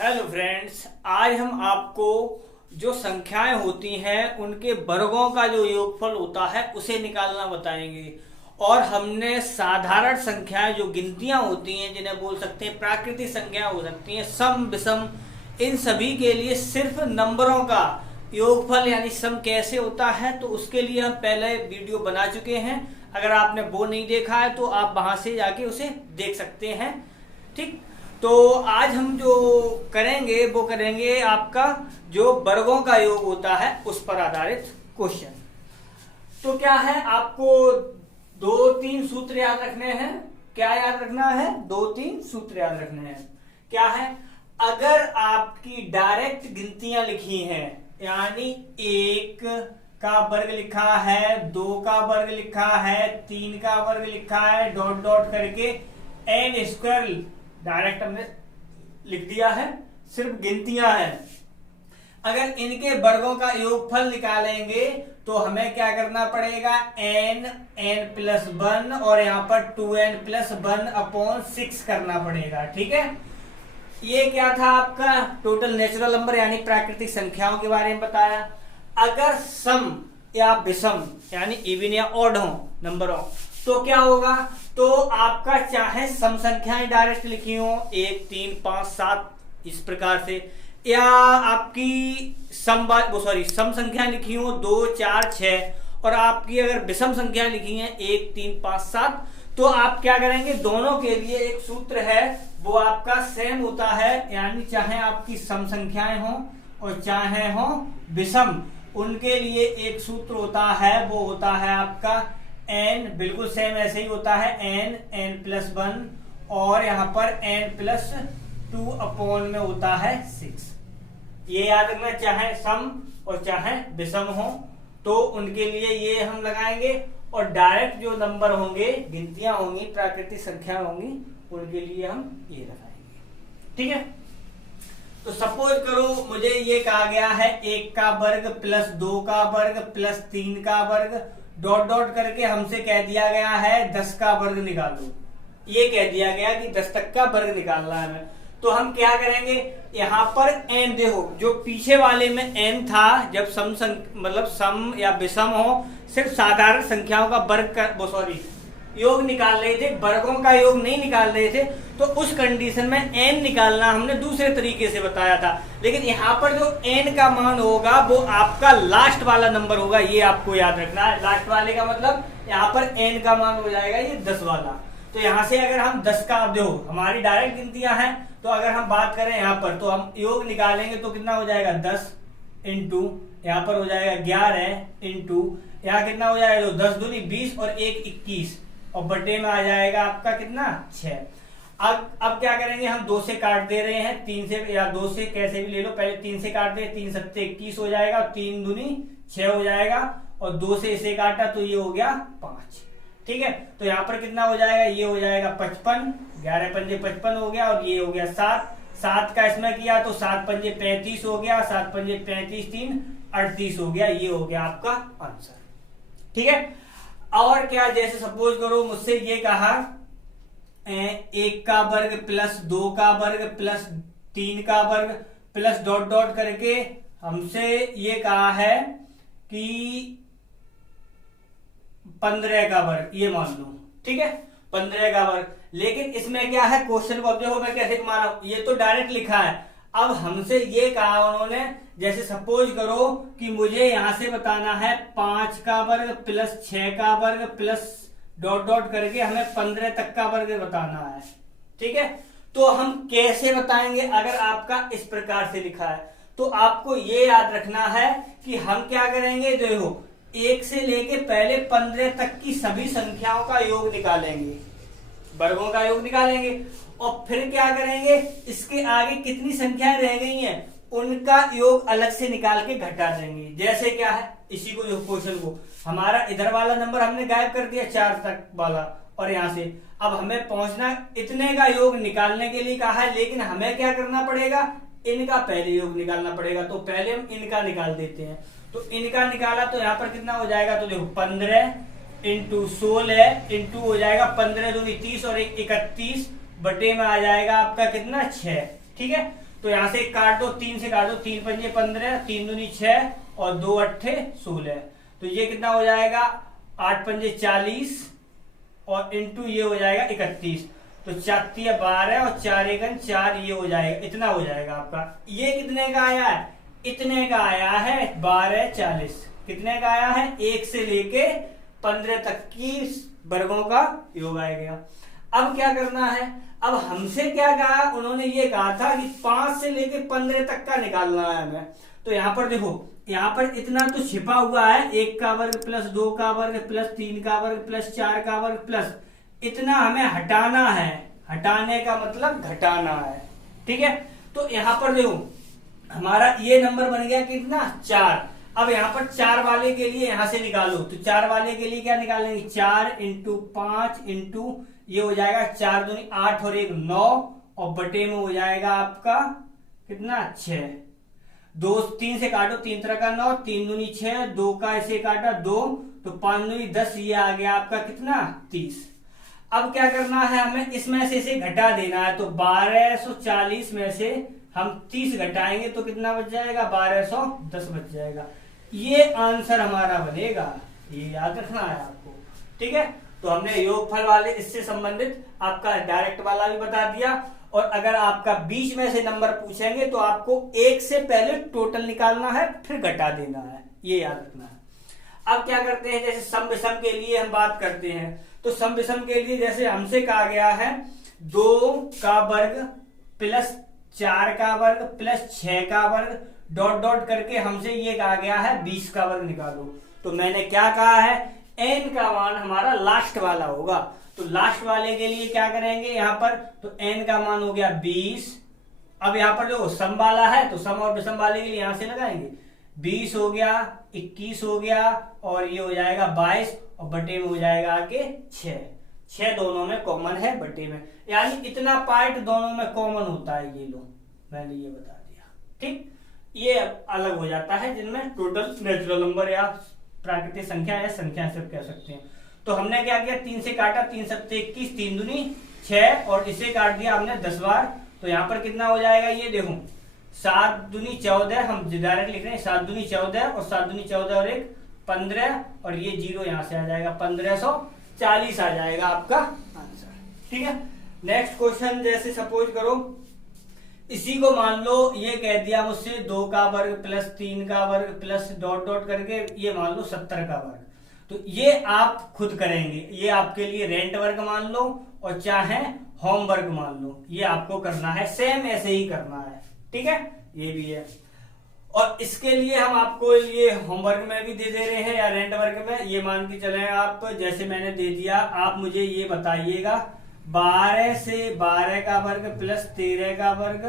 Hello friends, आज हम आपको जो संख्याएं होती हैं उनके वर्गों का जो योगफल होता है उसे निकालना बताएंगे। और हमने साधारण संख्याएं जो गिनतियां होती हैं जिन्हें बोल सकते हैं प्राकृतिक संख्याएं हो सकती हैं, सम विषम, इन सभी के लिए सिर्फ नंबरों का योगफल यानी सम कैसे होता है तो उसके लिए हम पहले वीडियो बना चुके हैं। अगर आपने वो नहीं देखा है तो आप वहां से जाके उसे देख सकते हैं। ठीक, तो आज हम जो करेंगे वो करेंगे आपका जो वर्गों का योग होता है उस पर आधारित क्वेश्चन। तो क्या है, आपको दो तीन सूत्र याद रखने हैं। क्या याद रखना है? दो तीन सूत्र याद रखने हैं। क्या है? अगर आपकी डायरेक्ट गिनतियां लिखी हैं यानी एक का वर्ग लिखा है, दो का वर्ग लिखा है, तीन का वर्ग लिखा है, डॉट डॉट करके एन स्क्वायर डायरेक्ट हमने लिख दिया है, सिर्फ गिनतियां हैं। अगर इनके वर्गों का योगफल निकालेंगे तो हमें क्या करना पड़ेगा? n प्लस 1 और यहाँ पर 2n प्लस 1 अपॉन 6 करना पड़ेगा। ठीक है, ये क्या था आपका टोटल नेचुरल नंबर यानी प्राकृतिक संख्याओं के बारे में बताया। अगर सम या विषम यानी इवन या ऑड हो नंबर हो तो क्या होगा? तो आपका चाहे सम संख्याएं डायरेक्ट लिखी हो 1 3 5 7 इस प्रकार से, या आपकी सम संख्याएं लिखी हो 2 4 6 और आपकी अगर विषम संख्याएं लिखी हैं 1 3 5 7, तो आप क्या करेंगे? दोनों के लिए एक सूत्र है वो आपका सेम होता है, यानी चाहे आपकी सम संख्याएं हो और चाहे हो विषम, उनके लिए एक सूत्र होता है, वो होता है आपका n, बिल्कुल सेम ऐसे ही होता है n प्लस 1 और यहाँ पर n प्लस 2 अपॉन में होता है 6। ये याद रखना, चाहे सम और चाहे विषम हो तो उनके लिए ये हम लगाएंगे, और डायरेक्ट जो नंबर होंगे, गिनतियां होंगी, प्राकृतिक संख्या होंगी, उनके लिए हम ये लगाएंगे। ठीक है, तो सपोज करो मुझे ये कहा गया है 1 का वर्ग प्लस 2 का वर्ग प्लस 3 का वर्ग, डॉट डॉट करके हमसे कह दिया गया है 10 का वर्ग निकालो। ये कह दिया गया कि 10 तक का वर्ग निकालना है हमें। तो हम क्या करेंगे? यहाँ पर n, देखो जो पीछे वाले में n था, जब सम या विषम हो, सिर्फ साधारण संख्याओं का वर्ग योग निकाल रहे थे, वर्गों का योग नहीं निकाल रहे थे, तो उस कंडीशन में n निकालना हमने दूसरे तरीके से बताया था। लेकिन यहाँ पर जो n का मान होगा वो आपका लास्ट वाला नंबर होगा, ये आपको याद रखना है। लास्ट वाले का मतलब यहाँ पर n का मान हो जाएगा ये 10 वाला। तो यहाँ से अगर हम 10 का, देखो हमारी डायरेक्ट गिनतियां हैं, तो अगर हम बात करें यहाँ पर तो हम योग निकालेंगे तो कितना हो जाएगा? 10 इंटू यहाँ पर हो जाएगा 11 इंटू यहाँ कितना हो जाएगा? तो 10 दूनी 20 और 1 21 और बटे में आ जाएगा आपका कितना? 6। अब क्या करेंगे? हम 2 से काट दे रहे हैं, 3 से या 2 से कैसे भी ले लो, पहले 3 से काट दे, 3 सत्ते 21 हो जाएगा, 3 दूनी 6 हो जाएगा, और 2 से इसे काटा तो ये हो गया 5। ठीक है, तो यहाँ पर कितना हो जाएगा? ये हो जाएगा 55, 11 पंजे 55 हो गया, और ये हो गया 7 का इसमें किया तो 7 पंजे 35 हो गया, 7 पंजे 35 3 38 हो गया। ये हो गया आपका आंसर। ठीक है, और क्या, जैसे सपोज करो मुझसे ये कहा 1 का वर्ग प्लस 2 का वर्ग प्लस 3 का वर्ग प्लस डॉट डॉट करके हमसे ये कहा है कि 15 का वर्ग, ये मान लो। ठीक है, 15 का वर्ग, लेकिन इसमें क्या है? क्वेश्चन को देखो मैं कैसे घुमा रहा हूं, ये तो डायरेक्ट लिखा है। अब हमसे ये कहा उन्होंने, जैसे सपोज करो कि मुझे यहां से बताना है 5 का वर्ग प्लस 6 का वर्ग प्लस डॉट डॉट करके हमें 15 तक का वर्ग बताना है। ठीक है, तो हम कैसे बताएंगे? अगर आपका इस प्रकार से लिखा है तो आपको ये याद रखना है कि हम क्या करेंगे? देखो 1 से लेके पहले 15 तक की सभी संख्याओं का योग निकालेंगे, वर्गों का योग निकालेंगे, और फिर क्या करेंगे? इसके आगे कितनी संख्याएं रह गई हैं उनका योग अलग से निकाल के घटा देंगे। जैसे क्या है, इसी को, जो क्वेश्चन को, हमारा इधर वाला नंबर हमने गायब कर दिया 4 तक वाला, और यहां से अब हमें पहुंचना इतने का योग निकालने के लिए कहा है, लेकिन हमें क्या करना पड़ेगा? इनका पहले योग निकालना पड़ेगा। तो पहले हम इनका निकाल देते हैं। तो इनका निकाला तो यहाँ पर कितना हो जाएगा? तो देखो 15 इंटू 16 इंटू हो जाएगा 15 दूनी 30 और 1 31 बटे में आ जाएगा आपका कितना? 6। ठीक है, तो यहाँ से काट दो, 3 से काट दो, 3 पंजे 15, 3 दूनी 6 और 2 अट्ठे 16। तो ये कितना हो जाएगा, 8 पंजे 40 और इंटू ये हो जाएगा 31। तो 4 तिया 12 और 4 एकन 4, ये हो जाएगा, इतना हो जाएगा आपका। ये कितने का आया है, इतने का आया है 12 40। कितने का आया है, 1 से लेके 15 तक की वर्गों का योग आ गया। अब क्या करना है, अब हमसे क्या कहा, उन्होंने ये कहा था कि 5 से लेके 15 तक का निकालना है हमें। तो यहाँ पर देखो, यहाँ पर इतना तो छिपा हुआ है, 1 का वर्ग प्लस 2 का वर्ग प्लस 3 का वर्ग प्लस 4 का वर्ग प्लस, इतना हमें हटाना है। हटाने का मतलब घटाना है, ठीक है। तो यहाँ पर देखो हमारा ये नंबर बन गया कितना, 4। अब यहाँ पर 4 वाले के लिए यहां से निकालो, तो 4 वाले के लिए क्या निकालेंगे, 4 इंटू 5 इंटू ये हो जाएगा 4 दूनी 8 और 1 9 और बटे में हो जाएगा आपका कितना 6। 2 3 से काटो, 3 तरह का 9, 3 दूनी 6, 2 का ऐसे काटा 2, तो 5 दूनी 10, ये आ गया आपका कितना 30। अब क्या करना है, हमें इसमें से इसे घटा देना है। तो 1240 में से हम 30 घटाएंगे तो कितना बच जाएगा, 1210 बच जाएगा। ये आंसर हमारा बनेगा, ये याद रखना है आपको, ठीक है। तो हमने योगफल वाले इससे संबंधित आपका डायरेक्ट वाला भी बता दिया। और अगर आपका बीच में से नंबर पूछेंगे तो आपको 1 से पहले टोटल निकालना है, फिर घटा देना है, ये याद रखना है। अब क्या करते हैं, जैसे सम विषम के लिए हम बात करते हैं, तो सम विषम के लिए जैसे हमसे कहा गया है 2 का वर्ग प्लस 4 का वर्ग प्लस 6 का वर्ग डॉट डॉट करके हमसे ये कहा गया है 20 का वर्ग निकालो। तो मैंने क्या कहा है, n का मान हमारा लास्ट वाला होगा। तो लास्ट वाले के लिए क्या करेंगे यहाँ पर, तो n का मान हो गया 20। अब यहाँ पर जो सम वाला है तो सम और विषम वाले के लिए यहां से लगाएंगे, 20 हो गया, 21 हो गया और ये हो जाएगा 22 और बटे में हो जाएगा आगे 6 दोनों में कॉमन है बटे में, यानी इतना पार्ट दोनों में कॉमन होता है। ये लो मैंने ये बता दिया, ठीक। ये अलग हो जाता है जिनमें टोटल नेचुरल नंबर या प्राकृतिक संख्या या संख्या से कह सकते हैं। तो हमने क्या किया, 3 से काटा, 3 सत्ते 21, 3 दूनी 6 और इसे काट दिया हमने 10 बार। तो यहाँ पर कितना हो जाएगा, ये देखो 7 दूनी 14, हम डायरेक्ट लिख रहे हैं 7 दूनी 14 और 7 दूनी 14 और 1 15 और ये 0 यहाँ से आ जाएगा 1540 आ जाएगा आपका आंसर, ठीक है। नेक्स्ट क्वेश्चन, जैसे सपोज करो इसी को मान लो ये कह दिया मुझसे 2 का वर्ग प्लस 3 का वर्ग प्लस डॉट डॉट करके ये मान लो 70 का वर्ग। तो ये आप खुद करेंगे, ये आपके लिए रेंट वर्ग मान लो और चाहे होम वर्क मान लो, ये आपको करना है, सेम ऐसे ही करना है, ठीक है। ये भी है और इसके लिए हम आपको ये होमवर्क में भी दे रहे हैं या रेंट वर्क में, ये मान के चले आप, जैसे मैंने दे दिया, आप मुझे ये बताइएगा 12 से 12 का वर्ग प्लस 13 का वर्ग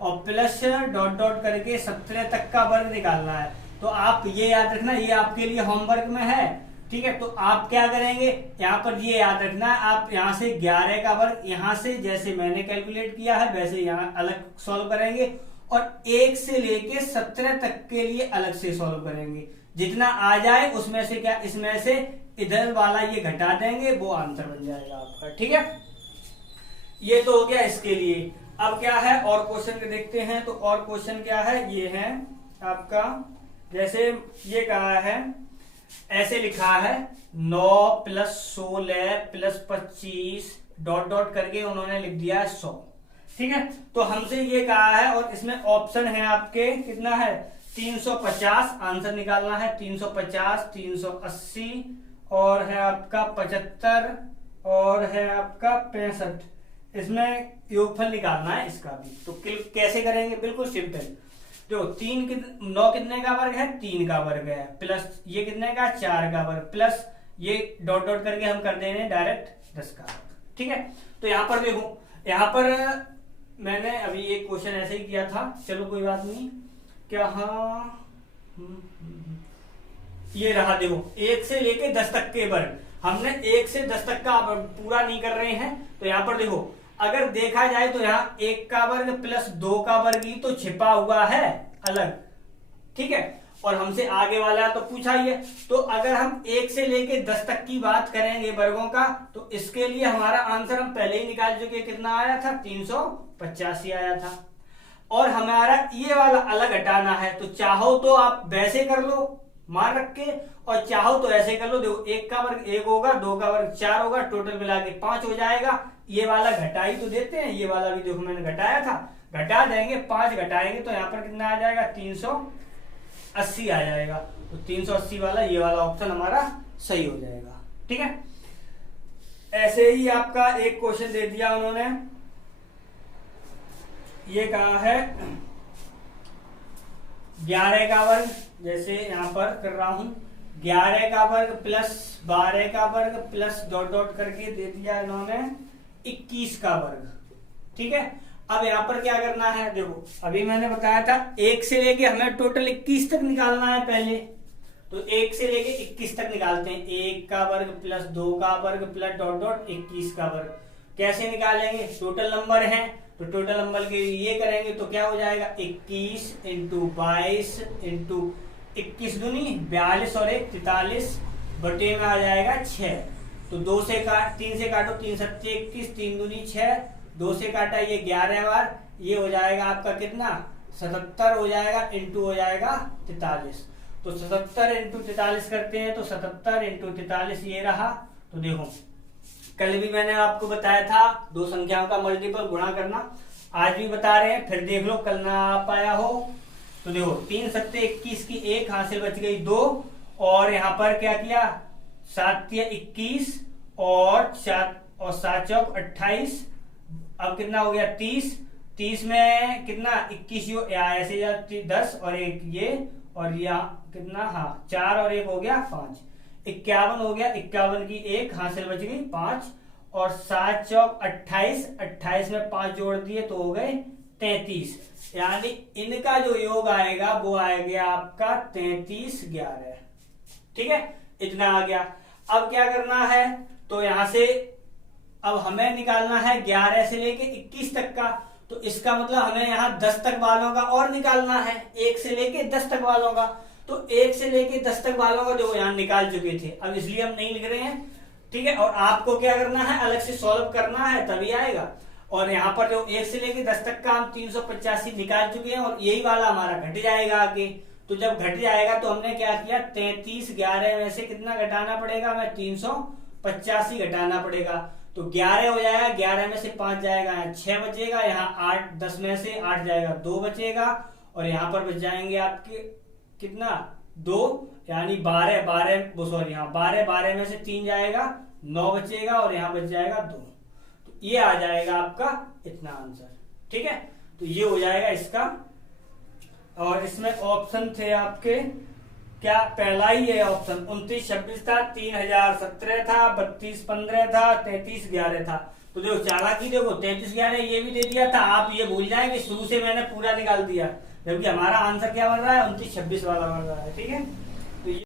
और प्लस डॉट डॉट करके 17 तक का वर्ग निकालना है। तो आप ये याद रखना, ये आपके लिए होमवर्क में है, ठीक है। तो आप क्या करेंगे, यहाँ पर ये याद रखना है, आप यहाँ से 11 का वर्ग यहाँ से जैसे मैंने कैलकुलेट किया है वैसे यहाँ अलग सॉल्व करेंगे और 1 से लेके 17 तक के लिए अलग से सॉल्व करेंगे। जितना आ जाए उसमें से क्या, इसमें से इधर वाला ये घटा देंगे, वो आंसर बन जाएगा आपका, ठीक है। ये तो हो गया इसके लिए। अब क्या है और क्वेश्चन देखते हैं। तो और क्वेश्चन क्या है, ये है आपका, जैसे ये कहा है, ऐसे लिखा है 9 प्लस 16 प्लस 25 डॉट डॉट करके उन्होंने लिख दिया है 100, ठीक है। तो हमसे ये कहा है और इसमें ऑप्शन है आपके, कितना है 350 आंसर निकालना है, 350 380 और है आपका 75 और है आपका 65, इसमें योगफल निकालना है इसका भी। तो कैसे करेंगे, बिल्कुल सिंपल। जो 9 कितने का वर्ग है, 3 का वर्ग है, प्लस ये कितने का 4 का वर्ग प्लस ये डॉट डॉट करके हम कर दे रहे हैं डायरेक्ट 10 का वर्ग, ठीक है। तो यहाँ पर देखो, यहाँ पर मैंने अभी एक क्वेश्चन ऐसे ही किया था, चलो कोई बात नहीं, क्या हाँ ये रहा, देखो 1 से लेके 10 तक के वर्ग, हमने 1 से 10 तक का पूरा नहीं कर रहे हैं। तो यहाँ पर देखो, अगर देखा जाए तो यहाँ 1 का वर्ग प्लस 2 का वर्ग ही तो छिपा हुआ है अलग, ठीक है। और हमसे आगे वाला तो पूछा ही है। तो अगर हम 1 से लेके 10 तक की बात करेंगे वर्गों का, तो इसके लिए हमारा आंसर हम पहले ही निकाल चुके, कितना आया था 385 आया था। और हमारा ये वाला अलग हटाना है, तो चाहो तो आप वैसे कर लो मान रख के, और चाहो तो ऐसे कर लो। देखो 1 का वर्ग 1 होगा, 2 का वर्ग 4 होगा, टोटल मिला के 5 हो जाएगा। ये वाला घटा ही तो देते हैं, ये वाला भी देखो मैंने घटाया था, घटा देंगे, 5 घटाएंगे तो यहाँ पर कितना आ जाएगा 380 आ जाएगा। तो 380 वाला ये वाला ऑप्शन हमारा सही हो जाएगा। ठीक है, ऐसे ही आपका एक क्वेश्चन दे दिया उन्होंने, ये कहा है 11 का वर्ग, जैसे यहां पर कर रहा हूं 11 का वर्ग प्लस 12 का वर्ग प्लस डॉट डॉट करके दे दिया इन्होंने 21 का वर्ग। ठीक है, अब यहां पर क्या करना है, देखो अभी मैंने बताया था 1 से लेके हमें टोटल 21 तक निकालना है पहले, तो 1 से लेके 21 तक निकालते हैं। 1 का वर्ग प्लस 2 का वर्ग प्लस डॉट डॉट 21 का वर्ग। कैसे निकालेंगे, टोटल नंबर है तो टोटल नंबर के लिए ये करेंगे तो क्या हो जाएगा 21 इंटू 22 इंटू 21 दूनी 42 और 1 43 बटे में आ जाएगा 6। तो 2 से काट 3 से काटो 3 सत्ते 21, 3 दूनी 6, 2 से काटा ये 11 बार, ये हो जाएगा आपका कितना 77 हो जाएगा, इंटू हो जाएगा 43। तो 77 इंटू 43 करते हैं तो 77 इंटू 43 ये रहा। तो देखो कल भी मैंने आपको बताया था दो संख्याओं का मल्टीपल गुणा करना, आज भी बता रहे हैं, फिर देख लो कल ना आ पाया हो तो देखो 3 सत्ते 21 की 1 हाथ से बच गई 2, और यहाँ पर क्या किया 7 या 21 और 7 चौक 28, अब कितना हो गया 30, 30 में कितना 21 ऐसे 10 और 1 ये, और यहाँ कितना 4 और 1 हो गया 5, 51 हो गया, 51 की 1 हासिल बच गई 5, और 7 चौक 28, 28 में 5 जोड़ दिए तो हो गए 33, यानी इनका जो योग आएगा वो आएगा आपका 33 11। ठीक है, इतना आ गया। अब क्या करना है, तो यहां से अब हमें निकालना है 11 से लेके 21 तक का, तो इसका मतलब हमें यहाँ 10 तक वालों का और निकालना है, 1 से लेके 10 तक वालों का। तो 1 से लेके 10 तक वालों का जो यहाँ निकाल चुके थे, अब इसलिए हम नहीं लिख रहे हैं। ठीक है, और आपको क्या करना है अलग से सॉल्व करना है तभी आएगा। और यहाँ पर जो 1 से लेके 10 तक का हम 385 निकाल चुके हैं, और यही वाला हमारा घट जाएगा आगे। तो जब घट जाएगा तो हमने क्या किया 33 11 में से कितना घटाना पड़ेगा, हमें 385 घटाना पड़ेगा। तो 11 हो जाएगा, 11 में से 5 जाएगा, 6 बचेगा, यहाँ 8 10 में से 8 जाएगा 2 बचेगा, और यहाँ पर बच जाएंगे आपके कितना 2, यानी 12 सॉरी यहाँ 12 में से 3 जाएगा 9 बचेगा, और यहाँ बच जाएगा 2। तो ये आ जाएगा आपका इतना आंसर। ठीक है, तो ये हो जाएगा इसका। और इसमें ऑप्शन थे आपके क्या, पहला ही है ऑप्शन 29 26 था, 3017 था, 32 15 था, 33 11 था। तो देखो चालाकी देखो 33 11 ये भी दे दिया था, आप ये भूल जाए कि शुरू से मैंने पूरा निकाल दिया, जबकि हमारा आंसर क्या बन रहा है 29 26 वाला बन रहा है। ठीक है।